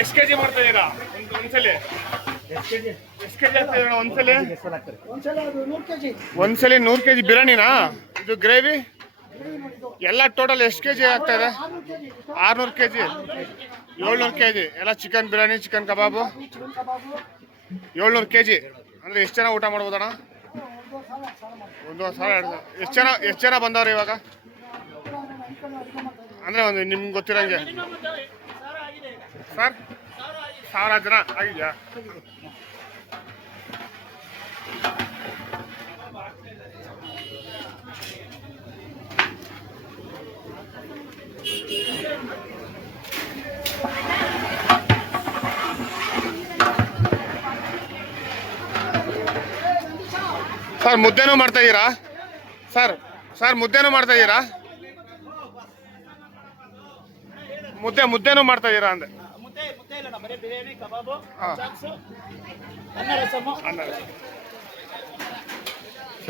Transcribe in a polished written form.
ಎಷ್ಟು ಕೆಜಿ ಮಾಡ್ತಾ ಇದ್ದೀರಾ ಒಂದ್ಸಲಿ? ಎಷ್ಟು ಕೆಜಿ ಆಗ್ತಾ ಇದ್ದೀರಾ ಒಂದ್ಸಲಿ? ಒಂದ್ಸಲಿ 100 ಕೆಜಿ ಬಿರಿಯಾನಿನಾ? ಇದು ಗ್ರೇವಿ ಎಲ್ಲ ಟೋಟಲ್ ಎಷ್ಟು ಕೆಜಿ ಆಗ್ತಾ ಇದೆ? 600 ಕೆಜಿ, 700 ಕೆಜಿ ಎಲ್ಲ ಚಿಕನ್ ಬಿರಿಯಾನಿ, ಚಿಕನ್ ಕಬಾಬು 700 ಕೆಜಿ. ಅಂದರೆ ಎಷ್ಟು ಜನ ಊಟ ಮಾಡ್ಬೋದಣ್ಣ? 1,000 ಎಷ್ಟು ಜನ ಬಂದವ್ರು ಇವಾಗ? ಅಂದರೆ ಒಂದು ನಿಮ್ಗೆ ಗೊತ್ತಿರೋಂಗೆ ಸರ್ 1000 ಜನ ಆಗಿದೆಯಾ? ಸರ್ ಮುದ್ದೆನೂ ಮಾಡ್ತಾ ಇದ್ದೀರಾ? ಸರ್ ಮುದ್ದೆನೂ ಮಾಡ್ತಾ ಇದ್ದೀರಾ? ಮುದ್ದೆನೂ ಮಾಡ್ತಾ ಇದ್ದೀರಾ ಅಂದೆ? ಮುದ್ದೆ ಇಲ್ಲ, ಬರೀ ಬಿರಿಯಾನಿ, ಕಬಾಬು, ಅನ್ನ ರಸಮು.